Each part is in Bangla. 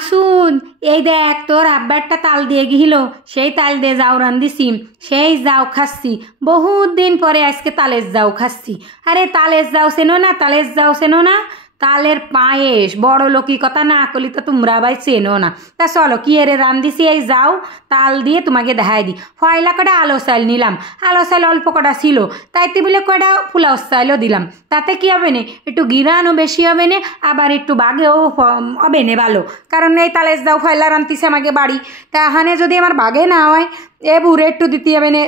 মাসুদ, এই দেখ তোর আব্বা একটা তাল দিয়ে গিয়েছিল, সেই তাল দিয়ে যাও রান্দিছি, সেই যাও খাচ্ছি। বহুত দিন পরে আজকে তালের যাও খাচ্ছি। আরে তালের যাও চেনো না? তালের যাও চেনো না? তালের পায়েস, বড় লোকি কথা না করলি তো তোমরা ভাই চেনো না। তা চলো কি এরে রান্দিছি, এই যাও তাল দিয়ে তোমাকে দেখাই দি। ফয়লা কটা আলো চাল নিলাম, আলো চাল অল্প কটা ছিল, তাইতে বলে কটা পোলাও চালও দিলাম। তাতে কি হবে না, একটু গিরানও বেশি হবে না, আবার একটু বাঘেও হবে না ভালো। কারণ এই তালের যাও ফয়লা রান্তিছে আমাকে বাড়ি, তা এখানে যদি আমার বাঘে না হয়, এ বুড়ে একটু দিতে হবে না,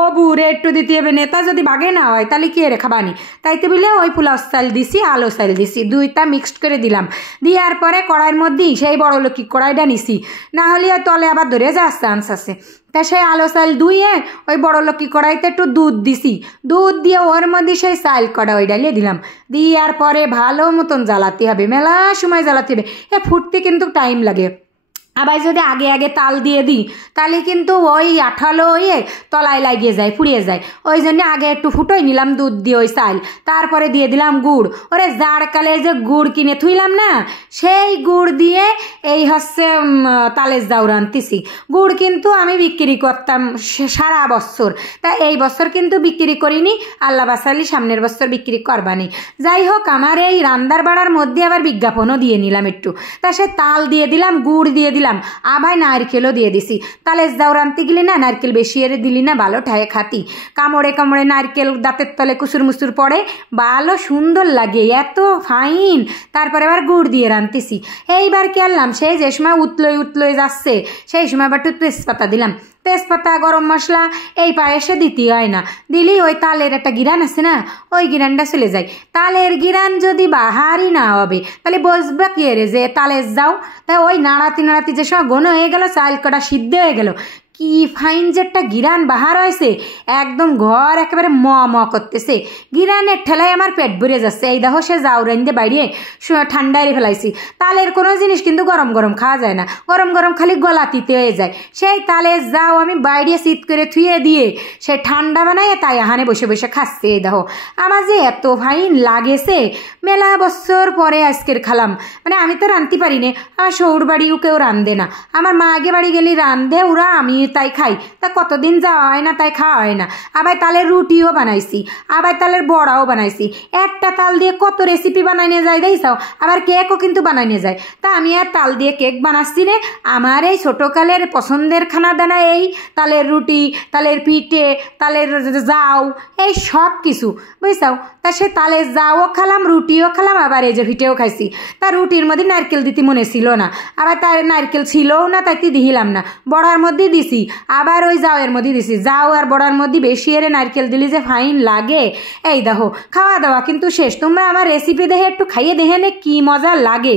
ও বুড়ে একটু দিতে হবে নেতা যদি বাগে না হয় তাহলে কি রেখা বানি। তাইতে বলে ওই পোলাও চাল দিছি, আলো চাল দিছি, দুইটা মিক্সড করে দিলাম। দেওয়ার পরে কড়াইয়ের মধ্যেই সেই বড় লোকি কড়াইটা নিছি, না হলে ওই তলে আবার ধরে যাওয়ার চান্স আছে। তা সেই আলো চাল ধুয়ে ওই বড় লোকি কড়াইতে একটু দুধ দিছি, দুধ দিয়ে ওর মধ্যে সেই চাল কড়া ওই ডালিয়ে দিলাম। দেওয়ার পরে ভালো মতন জ্বালাতে হবে, মেলা সময় জ্বালাতে হবে, এ ফুটতে কিন্তু টাইম লাগে। আবার যদি আগে আগে তাল দিয়ে দিই তাহলে কিন্তু ওই আঠালো হয়ে তলায় লাগিয়ে যায়, পুড়িয়ে যায়। ওই জন্য আগে একটু ফুটোই নিলাম দুধ দিয়ে ওই চাল, তারপরে দিয়ে দিলাম গুড়। ওরে জার কালে যে গুড় কিনে থুইলাম না, সেই গুড় দিয়ে এই হচ্ছে তালের যাও রান্তিছি। গুড় কিন্তু আমি বিক্রি করতাম সারা বছর, তা এই বছর কিন্তু বিক্রি করিনি, আল্লাহ বাসালি সামনের বছর বিক্রি করবানি। যাই হোক, আমার এই রান্দার বাড়ার মধ্যে আবার বিজ্ঞাপনও দিয়ে নিলাম একটু। তা সে তাল দিয়ে দিলাম, গুড় দিয়ে দিলাম, আবার নারকেলও দিয়ে দিছি। তালের যাও রান্তি গেলি না নারকেল বেশি এরে দিলি না, ভালো ঠায়ে খাতি। কামড়ে কামড়ে নারকেল দাঁতের তলে কুসুর মুসুর পড়ে, ভালো সুন্দর লাগে, এত ফাইন। তারপরে আবার গুড় দিয়ে রান্তিছি। এইবার কি আনলাম, সেই যে সময় উতলোয় যাচ্ছে সেই সময় আবার একটু তেজপাতা দিলাম, তেজপাতা গরম মশলা এই পায়েসে দিতে হয় না, দিলেই ওই তালের একটা গিরান আছে না, ওই গিরানটা চলে যায়। তালের গিরান যদি বাহারি না হবে তাহলে বসবা কি রে যে তালের যাও। তাই ওই নাড়াতি নাড়াতি যে সময় ঘন হয়ে গেল, চাল কটা সিদ্ধ হয়ে গেল, কি ফাইন যে একটা গিরান বাহার হয়েছে, একদম ঘর একেবারে ম ম করতেছে। গিরানের ঠেলায় আমার পেট ভরে যাচ্ছে। এই দেখো সে যাও রান্ধে বাইরে ঠান্ডায় ফেলাইছি। তালের কোনো জিনিস কিন্তু গরম গরম খাওয়া যায় না, গরম গরম খালি গলা তিতে হয়ে যায়। সেই তালের যাও আমি বাইরে শীত করে থুয়ে দিয়ে সে ঠান্ডা বানায় তাই এখানে বসে বসে খাচ্ছে। এই দেখো আমার যে এত ফাইন লাগেছে, মেলা বছর পরে আজকের খালাম। মানে আমি তো রাঁধতে পারি না, আমার শৌর বাড়িও কেউ রান্ধে না, আমার মা আগে বাড়ি গেলে রান্ধে ওরা, আমি তাই খাই। তা কতদিন যাওয়া হয় না তাই খাওয়া হয় না। আবার তালের রুটিও বানাইছি, আবার তালের বড়াও বানাইছি। একটা তাল দিয়ে কত রেসিপি বানাই নিয়ে যায় দেখছাও, আবার কেকও কিন্তু বানাই নিয়ে যায়। তা আমি আর তাল দিয়ে কেক বানাচ্ছি রে, আমার এই ছোটোকালের পছন্দের খানা দানা এই তালের রুটি, তালের পিঠে, তালের যাও, এই সব কিছু বুঝছাও। তা সে তালের যাও খালাম, রুটিও খালাম, আবার এই যে পিঠেও খাইছি। তা রুটির মধ্যে নারকেল দিতে মনে ছিল না, আবার তার নারকেল ছিলও না, তাইতে দিহিলাম না, বড়ার মধ্যে দিছি, আবার ওই যাওয়ের মধ্যে দিছি। যাও আর বড়ার মধ্যে বেশি এরে নারকেল দিলি যে ফাইন লাগে। এই দেখো খাওয়া দাওয়া কিন্তু শেষ। তোমরা আমার রেসিপি দেখে একটু খাইয়ে দেখে নে কি মজা লাগে।